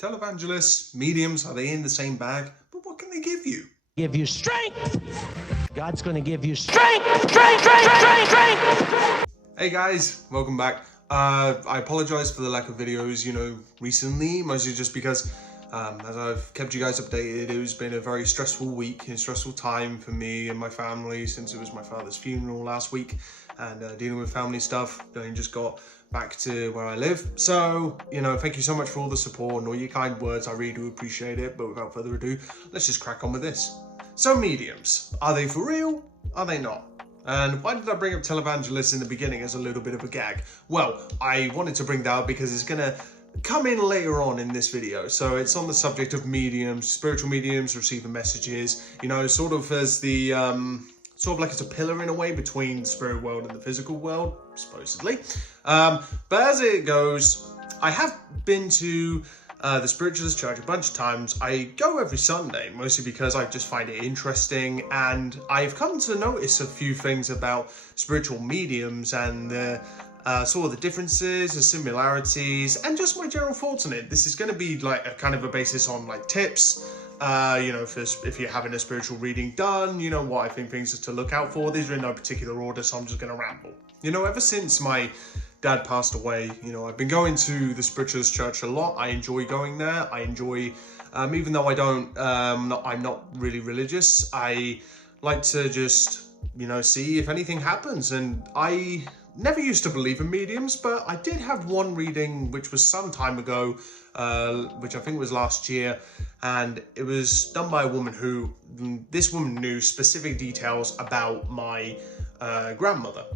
Televangelists, mediums, are they in the same bag? But what can they give you? Give you strength. God's going to give you strength. Strength. Hey guys, welcome back. I apologize for the lack of videos, recently, mostly just because as I've kept you guys updated, it's been a very stressful week and stressful time for me and my family since it was my father's funeral last week, and dealing with family stuff. I just got back to where I live. So, thank you so much for all the support and all your kind words. I really do appreciate it. But without further ado, let's just crack on with this. So mediums, are they for real? Are they not? And why did I bring up televangelists in the beginning as a little bit of a gag? Well, I wanted to bring that up because it's going to come in later on in this video. So it's on the subject of mediums, spiritual mediums receiving messages, sort of as the, sort of like it's a pillar in a way between the spirit world and the physical world, supposedly. But as it goes, I have been to the Spiritualist Church a bunch of times. I go every Sunday, mostly because I just find it interesting, and I've come to notice a few things about spiritual mediums and the sort of the differences, the similarities, and just my general thoughts on it. This is going to be like a kind of a basis on like tips, if you're having a spiritual reading done, what I think things to look out for. These are in no particular order, so I'm just going to ramble. Ever since my dad passed away, I've been going to the Spiritualist Church a lot. I enjoy going there. I enjoy, even though I'm not really religious, I like to just, see if anything happens. And I never used to believe in mediums, but I did have one reading, which was some time ago, which I think was last year, and it was done by a woman who, this woman knew specific details about my grandmother,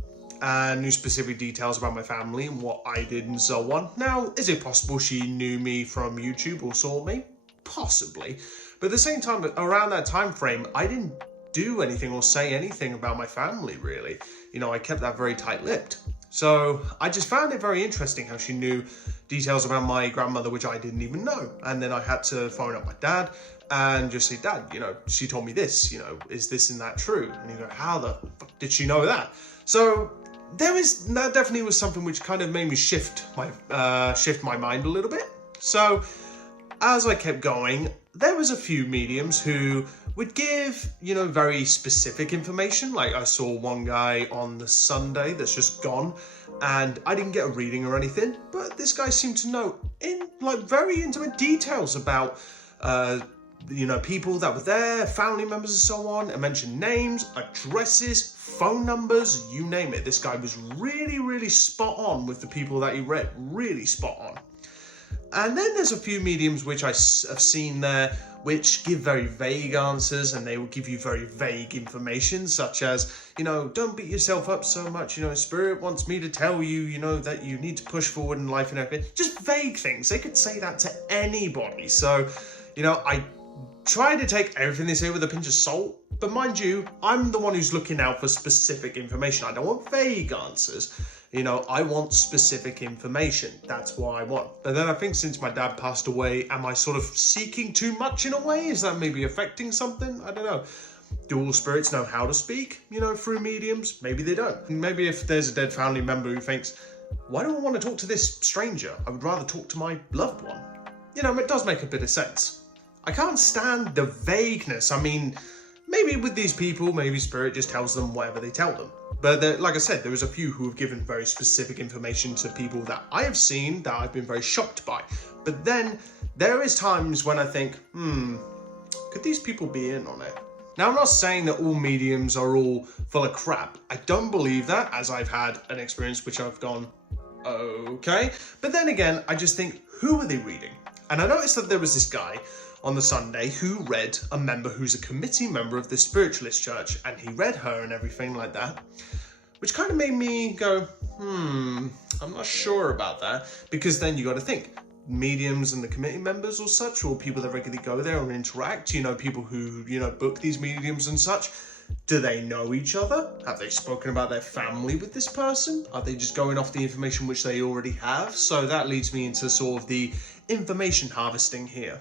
and knew specific details about my family and what I did and so on. Now, is it possible she knew me from YouTube or saw me? Possibly. But at the same time, around that time frame, I didn't do anything or say anything about my family, really. I kept that very tight-lipped. So I just found it very interesting how she knew details about my grandmother, which I didn't even know. And then I had to phone up my dad and just say, Dad, she told me this, is this and that true? And he'd go, how the fuck did she know that? So that definitely was something which kind of made me shift my mind a little bit. So as I kept going, there was a few mediums who would give, very specific information. Like I saw one guy on the Sunday that's just gone, and I didn't get a reading or anything, but this guy seemed to know in very intimate details about, people that were there, family members and so on, and mentioned names, addresses, phone numbers, you name it. This guy was really, really spot on with the people that he read, really spot on. And then there's a few mediums which I have seen there which give very vague answers, and they will give you very vague information, such as, don't beat yourself up so much, Spirit wants me to tell you, that you need to push forward in life and everything. Just vague things. They could say that to anybody. So, I try to take everything they say with a pinch of salt, but mind you, I'm the one who's looking out for specific information. I don't want vague answers. I want specific information. That's what I want. But then I think since my dad passed away, am I sort of seeking too much in a way? Is that maybe affecting something? I don't know. Do all spirits know how to speak, through mediums? Maybe they don't. Maybe if there's a dead family member who thinks, why do I want to talk to this stranger? I would rather talk to my loved one. It does make a bit of sense. I can't stand the vagueness. I mean, maybe with these people, maybe spirit just tells them whatever they tell them. But like I said, there was a few who have given very specific information to people that I have seen that I've been very shocked by. But then there is times when I think, could these people be in on it? Now, I'm not saying that all mediums are all full of crap. I don't believe that, as I've had an experience which I've gone, okay. But then again, I just think, who are they reading? And I noticed that there was this guy on the Sunday who read a member who's a committee member of the Spiritualist Church, and he read her and everything like that, which kind of made me go, I'm not sure about that, because then you got to think, mediums and the committee members or such, or people that regularly go there and interact, people who, book these mediums and such, do they know each other? Have they spoken about their family with this person? Are they just going off the information which they already have? So that leads me into sort of the information harvesting here.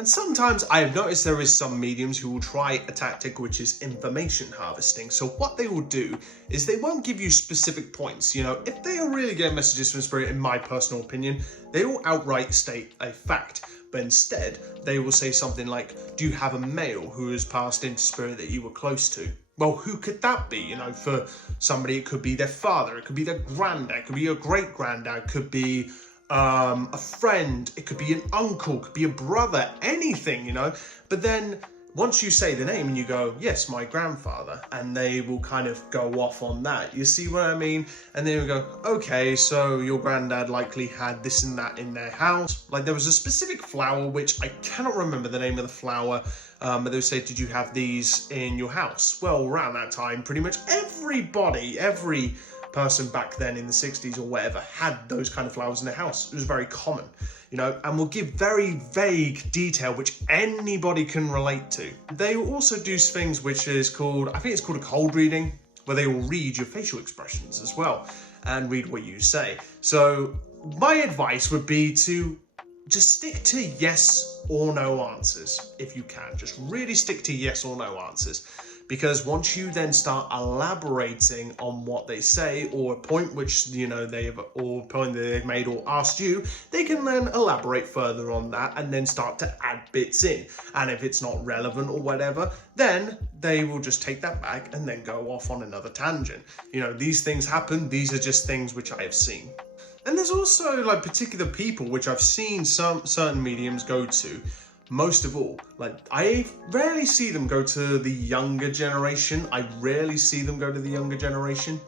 And sometimes I have noticed there is some mediums who will try a tactic which is information harvesting. So what they will do is they won't give you specific points. You know, if they are really getting messages from spirit, in my personal opinion, they will outright state a fact. But instead, they will say something like, do you have a male who has passed into spirit that you were close to? Well, who could that be? You know, for somebody, it could be their father, it could be their granddad, it could be a great granddad, it could be a friend, it could be an uncle, it could be a brother, anything, you know. But then once you say the name and you go, yes, my grandfather, and they will kind of go off on that. You see what I mean? And then you go, okay, so your granddad likely had this and that in their house. Like there was a specific flower, which I cannot remember the name of the flower, but they would say, did you have these in your house? Well, around that time, pretty much every person back then in the 60s or whatever had those kind of flowers in their house. It was very common, you know, and will give very vague detail which anybody can relate to. They will also do things which is called, I think it's called a cold reading, where they will read your facial expressions as well and read what you say. So my advice would be to just stick to yes or no answers if you can. Just really stick to yes or no answers. Because once you then start elaborating on what they say, or a point which, you know, or a point that they've made or asked you, they can then elaborate further on that and then start to add bits in. And if it's not relevant or whatever, then they will just take that back and then go off on another tangent. You know, these things happen. These are just things which I have seen. And there's also like particular people which I've seen some certain mediums go to. Most of all, like I rarely see them go to the younger generation. I rarely see them go to the younger generation.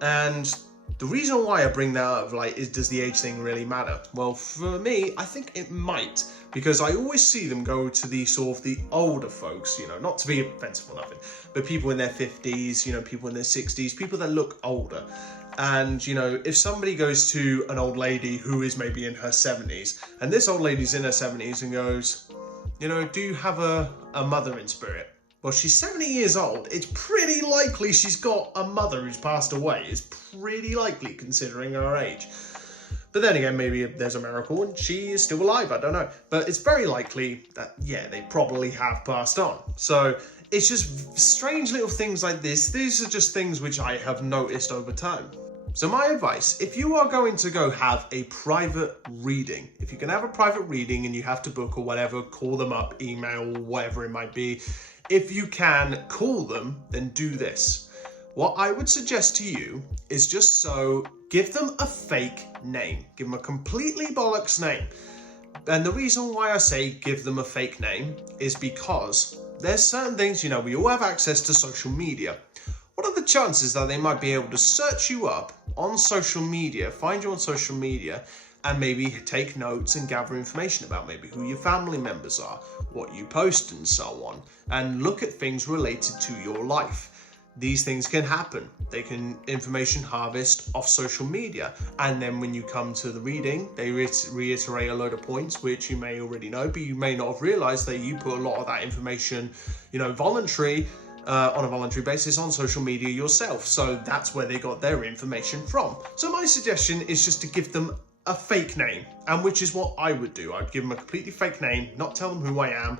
And the reason why I bring that up, like, is does the age thing really matter? Well, for me, I think it might, because I always see them go to the sort of the older folks, you know, not to be offensive or nothing, but people in their 50s, you know, people in their 60s, people that look older. And, you know, if somebody goes to an old lady who is maybe in her 70s, and this old lady's in her 70s and goes, you know, do you have a mother in spirit? Well, she's 70 years old. It's pretty likely she's got a mother who's passed away. It's pretty likely considering her age. But then again, maybe there's a miracle and she is still alive. I don't know. But it's very likely that, yeah, they probably have passed on. So it's just strange little things like this. These are just things which I have noticed over time. So my advice, if you are going to go have a private reading, if you can have a private reading and you have to book or whatever, call them up, email, whatever it might be. If you can call them, then do this. What I would suggest to you is just so give them a fake name. Give them a completely bollocks name. And the reason why I say give them a fake name is because there's certain things, you know, we all have access to social media. What are the chances that they might be able to search you up on social media, find you on social media, and maybe take notes and gather information about maybe who your family members are, what you post and so on, and look at things related to your life. These things can happen. They can information harvest off social media. And then when you come to the reading, they reiterate a load of points, which you may already know, but you may not have realized that you put a lot of that information, you know, on a voluntary basis on social media yourself. So that's where they got their information from. So my suggestion is just to give them a fake name, and which is what I would do. I'd give them a completely fake name, not tell them who I am.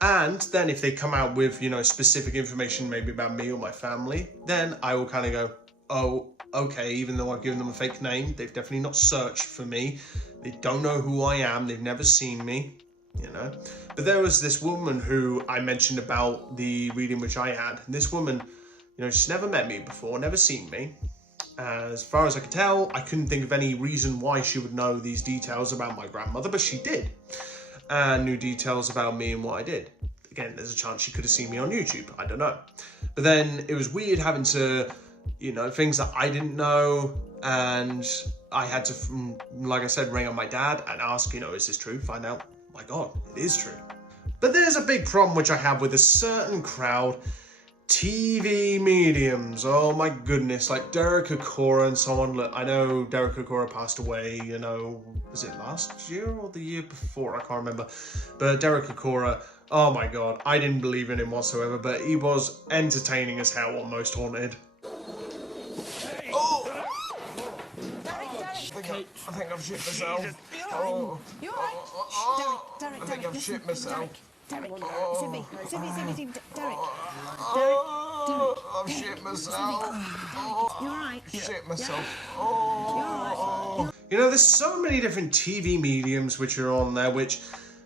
And then if they come out with, you know, specific information maybe about me or my family, then I will kind of go, oh, okay, even though I've given them a fake name, they've definitely not searched for me. They don't know who I am. They've never seen me. You know, but there was this woman who I mentioned about the reading which I had. And this woman, you know, she's never met me before, never seen me. As far as I could tell, I couldn't think of any reason why she would know these details about my grandmother, but she did. And knew details about me and what I did. Again, there's a chance she could have seen me on YouTube. I don't know. But then it was weird having to, you know, things that I didn't know. And I had to, like I said, ring on my dad and ask, you know, is this true? Find out. My God, it is true. But there's a big problem which I have with a certain crowd, TV mediums. Oh my goodness, like Derek Okora and so on. Look, I know Derek Okora passed away, you know, was it last year or the year before? I can't remember. But Derek Okora, oh my God, I didn't believe in him whatsoever, but he was entertaining as hell on Most Haunted. okay? I think I've shit myself. Oh. You alright? Derek, I think I've listen, shit myself. Derek, Zibby, Derek. I've shit myself. You alright? Shit myself. You alright? You know, there's so many different TV mediums which are on there, which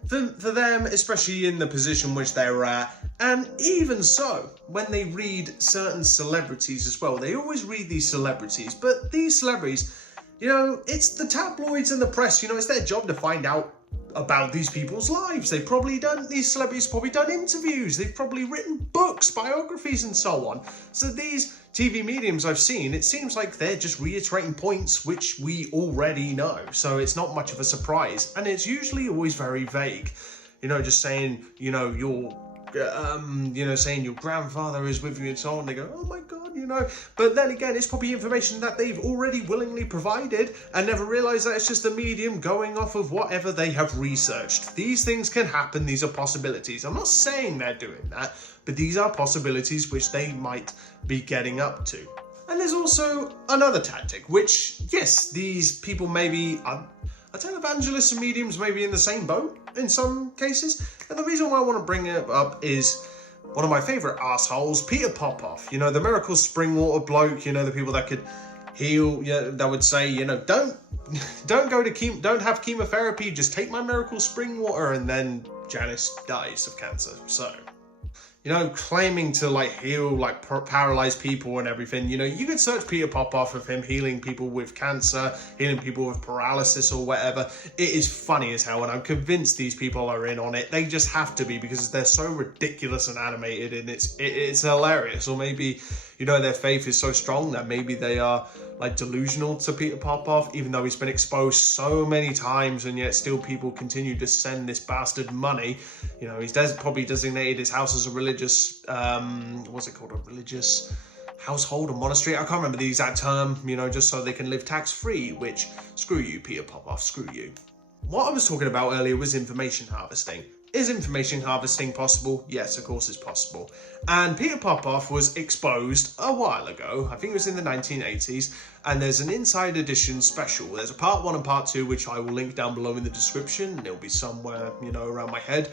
for them, especially in the position which they're at, and even so, when they read certain celebrities as well, they always read these celebrities, but these celebrities, you know, it's the tabloids and the press, you know, it's their job to find out about these people's lives. These celebrities probably done interviews, they've probably written books, biographies and so on. So these TV mediums I've seen, it seems like they're just reiterating points which we already know. So it's not much of a surprise, and it's usually always very vague. You know, just saying, you know, saying your grandfather is with you and so on. They go, oh my God, you know. But then again, it's probably information that they've already willingly provided and never realised that it's just a medium going off of whatever they have researched. These things can happen. These are possibilities. I'm not saying they're doing that, but these are possibilities which they might be getting up to. And there's also another tactic, which, yes, these people maybe televangelists and mediums may be in the same boat in some cases. And the reason why I want to bring it up is one of my favourite assholes, Peter Popoff. You know, the miracle spring water bloke, you know, the people that could heal, that would say, you know, don't have chemotherapy, just take my miracle spring water, and then Janice dies of cancer. So, you know, claiming to like heal like paralyzed people and everything. You know, you could search Peter Popoff of him healing people with cancer, healing people with paralysis or whatever. It is funny as hell, and I'm convinced these people are in on it. They just have to be, because they're so ridiculous and animated, and it's hilarious. Or maybe, you know, their faith is so strong that maybe they are like delusional to Peter Popoff, even though he's been exposed so many times, and yet still people continue to send this bastard money. You know, he's probably designated his house as a religious, what's it called, a religious household or monastery? I can't remember the exact term, you know, just so they can live tax-free, which, screw you, Peter Popoff, screw you. What I was talking about earlier was information harvesting. Is information harvesting possible? Yes, of course it's possible. And Peter Popoff was exposed a while ago, I think it was in the 1980s, and there's an Inside Edition special. There's a part 1 and part 2, which I will link down below in the description, and it'll be somewhere, you know, around my head.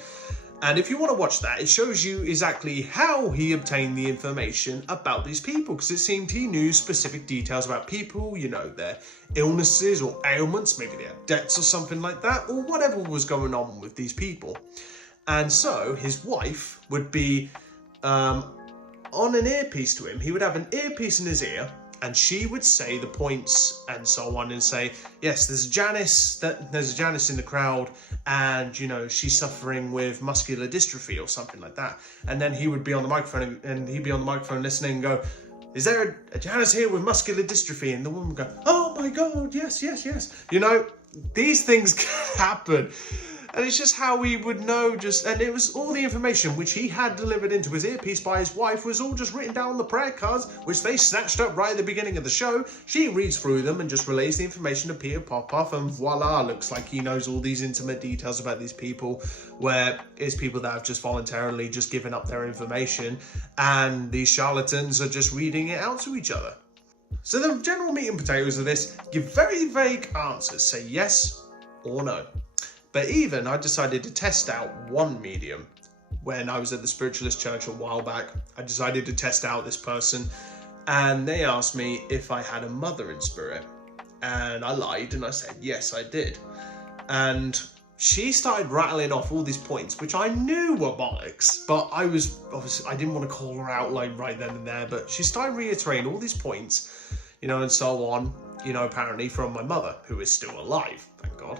And if you want to watch that, it shows you exactly how he obtained the information about these people, because it seemed he knew specific details about people, you know, their illnesses or ailments, maybe they had debts or something like that, or whatever was going on with these people. And so his wife would be on an earpiece to him. He would have an earpiece in his ear, and she would say the points and so on, and say, yes, there's a Janice in the crowd, and, you know, she's suffering with muscular dystrophy or something like that. And then he would be on the microphone, and he'd be on the microphone listening and go, is there a Janice here with muscular dystrophy? And the woman would go, oh my God, yes, yes, yes. You know, these things can happen. And it's just how we would know, and it was all the information which he had delivered into his earpiece by his wife was all just written down on the prayer cards, which they snatched up right at the beginning of the show. She reads through them and just relays the information to Peter Popoff, and voila, looks like he knows all these intimate details about these people, where it's people that have just voluntarily just given up their information, and these charlatans are just reading it out to each other. So the general meat and potatoes of this, give very vague answers, say yes or no. But even I decided to test out one medium when I was at the Spiritualist Church a while back. I decided to test out this person, and they asked me if I had a mother in spirit, and I lied and I said yes, I did. And she started rattling off all these points which I knew were bollocks, but I didn't want to call her out like right then and there, but she started reiterating all these points, you know, and so on, you know, apparently from my mother, who is still alive, thank God.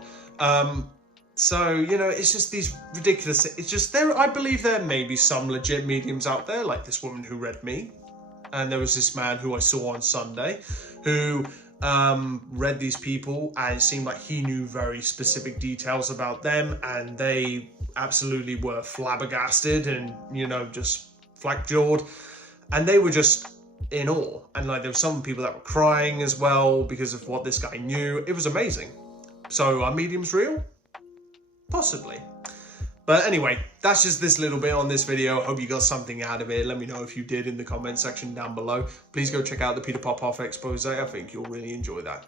So, you know, it's just these ridiculous, it's just I believe there may be some legit mediums out there, like this woman who read me. And there was this man who I saw on Sunday who read these people, and it seemed like he knew very specific details about them, and they absolutely were flabbergasted and, you know, just flack-jawed. And they were just in awe. And like there were some people that were crying as well because of what this guy knew. It was amazing. So are mediums real? Possibly. But anyway, that's just this little bit on this video. Hope you got something out of it. Let me know if you did in the comment section down below. Please go check out the Peter Popoff expose. I think you'll really enjoy that.